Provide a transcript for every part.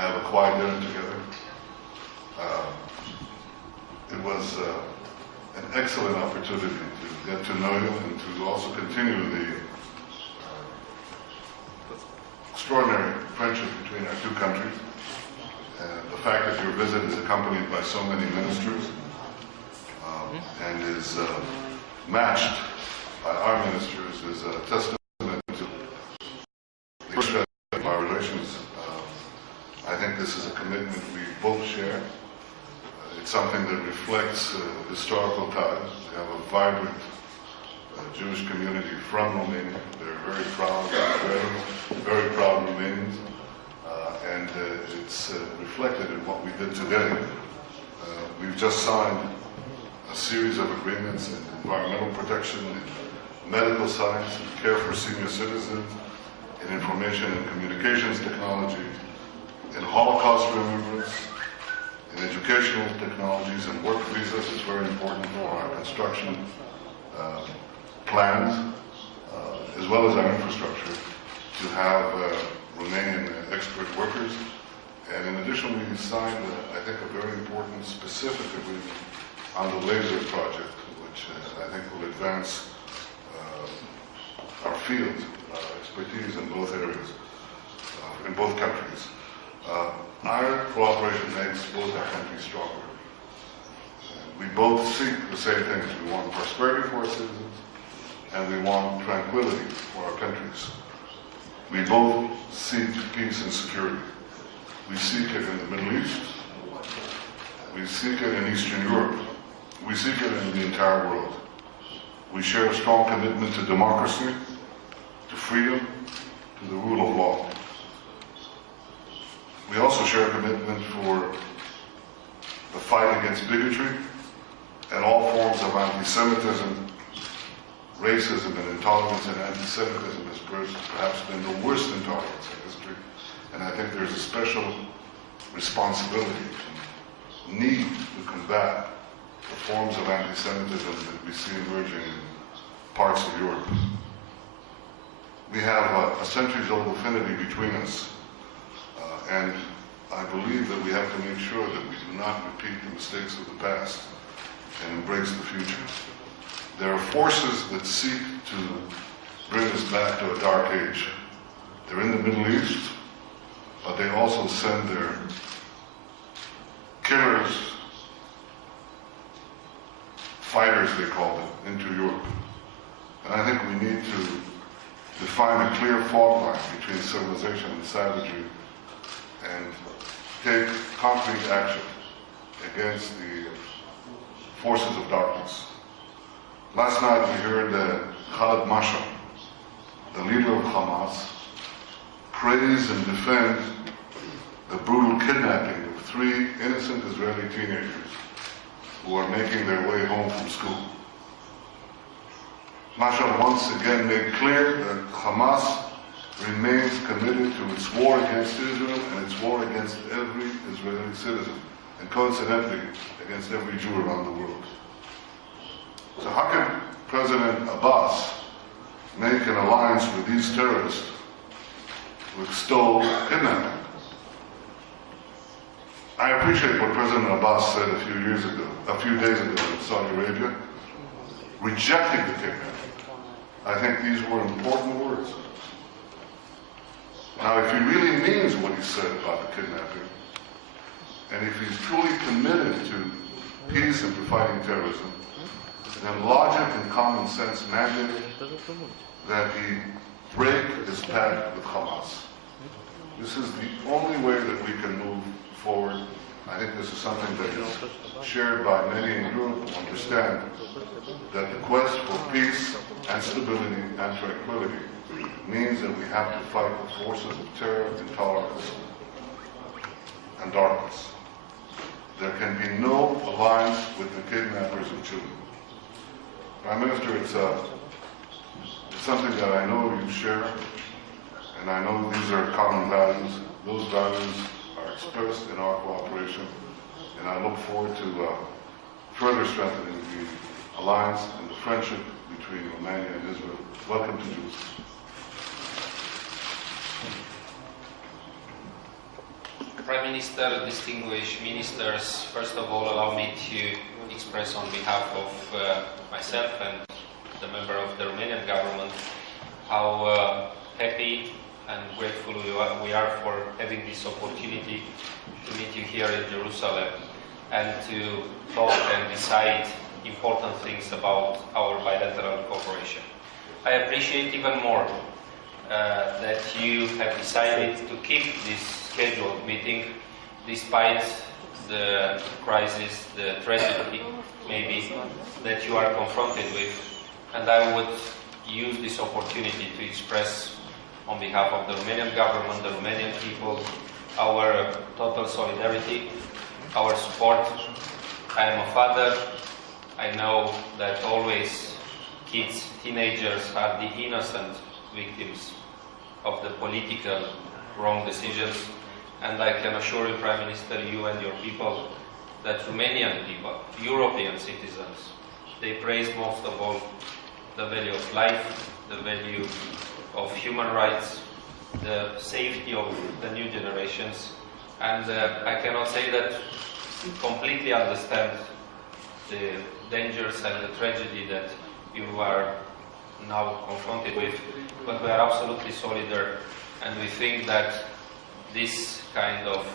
have a quiet dinner together. It was an excellent opportunity to get to know you and to also continue the extraordinary friendship between our two countries. The fact that your visit is accompanied by so many ministers and is matched by our ministers is a testament to the strength of our relations. I think this is a commitment we both share. It's something that reflects historical ties. We have a vibrant Jewish community from Romania. They're very proud Israelis, very proud Romanians, and it's reflected in what we did today. We've just signed a series of agreements in environmental protection, in medical science, in care for senior citizens, in information and communications technology, in Holocaust remembrance, in educational technologies and work visas. Is very important for our construction plans, as well as our infrastructure, to have Romanian expert workers. And in addition, we signed, I think, a very important specific agreement on the laser project, which I think will advance our field, our expertise in both areas, in both countries. Our cooperation makes both our countries stronger. We both seek the same things. We want prosperity for our citizens, and we want tranquility for our countries. We both seek peace and security. We seek it in the Middle East. We seek it in Eastern Europe. We seek it in the entire world. We share a strong commitment to democracy, to freedom, to the rule of law. We also share a commitment for the fight against bigotry and all forms of anti-Semitism. Racism and intolerance and anti-Semitism has perhaps been the worst intolerance in history. And I think there's a special responsibility and need to combat the forms of anti-Semitism that we see emerging in parts of Europe. We have a centuries-old affinity between us, and I believe that we have to make sure that we do not repeat the mistakes of the past and embrace the future. There are forces that seek to bring us back to a dark age. They're in the Middle East, but they also send their killers, fighters they call them, into Europe. And I think we need to define a clear fault line between civilization and savagery and take concrete action against the forces of darkness. Last night we heard Khaled Mashal, the leader of Hamas, praise and defend the brutal kidnapping of 3 innocent Israeli teenagers who are making their way home from school. Mashal once again made clear that Hamas remains committed to its war against Israel and its war against every Israeli citizen, and coincidentally, against every Jew around the world. So how can President Abbas make an alliance with these terrorists who extol kidnapping? I appreciate what President Abbas said a few days ago in Saudi Arabia, rejecting the kidnapping. I think these were important words. Now, if he really means what he said about the kidnapping, and if he's truly committed to peace and to fighting terrorism, then logic and common sense mandate that he break his pact with Hamas. This is the only way that we can move forward. I think this is something that is shared by many in Europe who understand that the quest for peace and stability and tranquility means that we have to fight the forces of terror, intolerance, and darkness. There can be no alliance with the kidnappers of children. Prime Minister, it's something that I know you share, and I know these are common values. Those values are expressed in our cooperation, and I look forward to further strengthening the alliance and the friendship between Romania and Israel. Welcome to Jerusalem. Prime Minister, distinguished ministers, first of all allow me to express on behalf of myself and the member of the Romanian government how happy and grateful we are for having this opportunity to meet you here in Jerusalem and to talk and decide important things about our bilateral cooperation. I appreciate even more that you have decided to keep this scheduled meeting despite the crisis, the tragedy maybe that you are confronted with, and I would use this opportunity to express on behalf of the Romanian government, the Romanian people, our total solidarity, our support. I am a father. I know that always kids, teenagers are the innocent victims of the political wrong decisions, and I can assure you, Prime Minister, you and your people, that Romanian people, European citizens, they praise most of all the value of life, the value of human rights, the safety of the new generations, and I cannot say that completely understand the dangers and the tragedy that you are now confronted with, but we are absolutely solidar, and we think that this kind of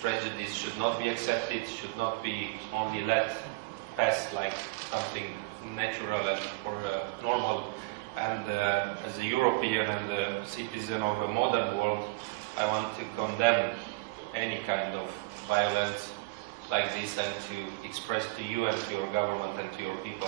tragedies should not be accepted, should not be only let pass like something natural and or normal. And as a European and a citizen of a modern world, I want to condemn any kind of violence like this and to express to you and to your government and to your people